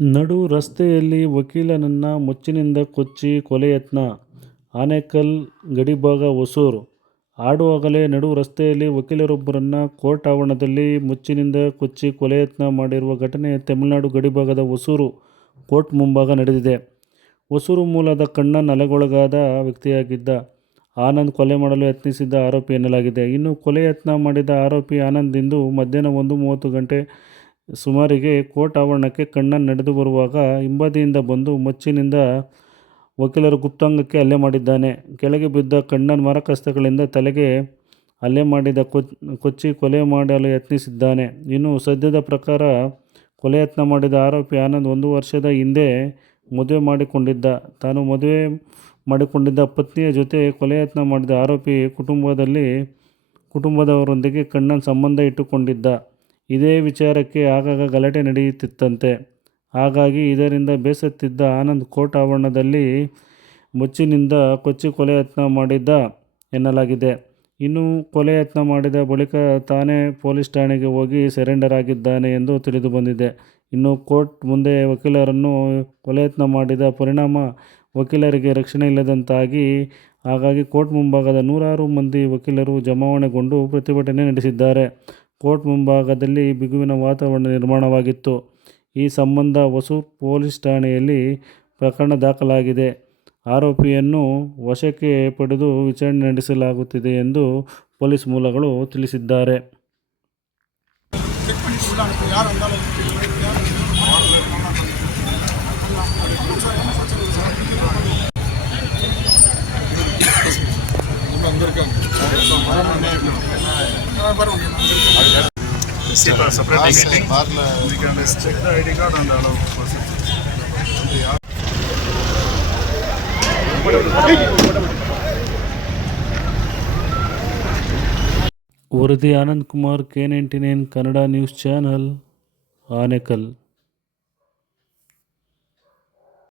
ನಡು ರಸ್ತೆಯಲ್ಲಿ ವಕೀಲನನ್ನು ಮುಚ್ಚಿನಿಂದ ಕೊಚ್ಚಿ ಕೊಲೆ ಯತ್ನ ಆನೇಕಲ್, ಗಡಿಭಾಗ ಹೊಸೂರು ಆಡುವಾಗಲೇ ನಡು ರಸ್ತೆಯಲ್ಲಿ ವಕೀಲರೊಬ್ಬರನ್ನು ಕೋರ್ಟ್ ಆವರಣದಲ್ಲಿ ಮುಚ್ಚಿನಿಂದ ಕೊಚ್ಚಿ ಕೊಲೆಯತ್ನ ಮಾಡಿರುವ ಘಟನೆ ತಮಿಳುನಾಡು ಗಡಿಭಾಗದ ಹೊಸೂರು ಕೋರ್ಟ್ ಮುಂಭಾಗ ನಡೆದಿದೆ. ಹೊಸೂರು ಮೂಲದ ಕಣ್ಣನ್ ನಲೆಗೊಳಗಾದ ವ್ಯಕ್ತಿಯಾಗಿದ್ದ ಆನಂದ್ ಕೊಲೆ ಮಾಡಲು ಯತ್ನಿಸಿದ್ದ ಆರೋಪಿ ಎನ್ನಲಾಗಿದೆ. ಇನ್ನು ಕೊಲೆ ಯತ್ನ ಮಾಡಿದ ಆರೋಪಿ ಆನಂದ್ ಇಂದು ಮಧ್ಯಾಹ್ನ ಒಂದು ಮೂವತ್ತು ಗಂಟೆ ಸುಮಾರಿಗೆ ಕೋರ್ಟ್ ಆವರಣಕ್ಕೆ ಕಣ್ಣನ್ ನಡೆದು ಬರುವಾಗ ಹಿಂಬದಿಯಿಂದ ಬಂದು ಮಚ್ಚಿನಿಂದ ವಕೀಲರ ಗುಪ್ತಾಂಗಕ್ಕೆ ಹಲ್ಲೆ ಮಾಡಿದ್ದಾನೆ. ಕೆಳಗೆ ಬಿದ್ದ ಕಣ್ಣನ್ ಮರಕಸ್ತಗಳಿಂದ ತಲೆಗೆ ಹಲ್ಲೆ ಮಾಡಿದ ಕೊಚ್ಚಿ ಕೊಲೆ ಮಾಡಲು ಯತ್ನಿಸಿದ್ದಾನೆ. ಇನ್ನು ಸದ್ಯದ ಪ್ರಕಾರ ಕೊಲೆ ಯತ್ನ ಮಾಡಿದ ಆರೋಪಿ ಆನಂದ್ ಒಂದು ವರ್ಷದ ಹಿಂದೆ ಮದುವೆ ಮಾಡಿಕೊಂಡಿದ್ದ. ತಾನು ಮದುವೆ ಮಾಡಿಕೊಂಡಿದ್ದ ಪತ್ನಿಯ ಜೊತೆ ಕೊಲೆ ಯತ್ನ ಮಾಡಿದ ಆರೋಪಿ ಕುಟುಂಬದಲ್ಲಿ, ಕುಟುಂಬದವರೊಂದಿಗೆ ಕಣ್ಣನ್ ಸಂಬಂಧ ಇಟ್ಟುಕೊಂಡಿದ್ದ. ಇದೇ ವಿಚಾರಕ್ಕೆ ಆಗಾಗ ಗಲಾಟೆ ನಡೆಯುತ್ತಿತ್ತಂತೆ. ಹಾಗಾಗಿ ಇದರಿಂದ ಬೇಸತ್ತಿದ್ದ ಆನಂದ್ ಕೋರ್ಟ್ ಆವರಣದಲ್ಲಿ ಮುಚ್ಚಿನಿಂದ ಕೊಚ್ಚಿ ಕೊಲೆ ಯತ್ನ ಮಾಡಿದ್ದ ಎನ್ನಲಾಗಿದೆ. ಇನ್ನು ಕೊಲೆ ಯತ್ನ ಮಾಡಿದ ಬಳಿಕ ತಾನೇ ಪೊಲೀಸ್ ಠಾಣೆಗೆ ಹೋಗಿ ಸರೆಂಡರ್ ಆಗಿದ್ದಾನೆ ಎಂದು ತಿಳಿದು ಬಂದಿದೆ ಇನ್ನು ಕೋರ್ಟ್ ಮುಂದೆ ವಕೀಲರನ್ನು ಕೊಲೆ ಯತ್ನ ಮಾಡಿದ ಪರಿಣಾಮ ವಕೀಲರಿಗೆ ರಕ್ಷಣೆ ಇಲ್ಲದಂತಾಗಿ ಹಾಗಾಗಿ ಕೋರ್ಟ್ ಮುಂಭಾಗದ ನೂರಾರು ಮಂದಿ ವಕೀಲರು ಜಮಾವಣೆಗೊಂಡು ಪ್ರತಿಭಟನೆ ನಡೆಸಿದ್ದಾರೆ. ಕೋರ್ಟ್ ಮುಂಭಾಗದಲ್ಲಿ ಬಿಗುವಿನ ವಾತಾವರಣ ನಿರ್ಮಾಣವಾಗಿತ್ತು. ಈ ಸಂಬಂಧ ಹೊಸೂರು ಪೊಲೀಸ್ ಠಾಣೆಯಲ್ಲಿ ಪ್ರಕರಣ ದಾಖಲಾಗಿದೆ. ಆರೋಪಿಯನ್ನು ವಶಕ್ಕೆ ಪಡೆದು ವಿಚಾರಣೆ ನಡೆಸಲಾಗುತ್ತಿದೆ ಎಂದು ಪೊಲೀಸ್ ಮೂಲಗಳು ತಿಳಿಸಿದ್ದಾರೆ. வந்திருக்காங்க ஐடி கார்டு அந்த அளவு உறுதி Anandkumar K ninety nine Kannada news channel Anekal.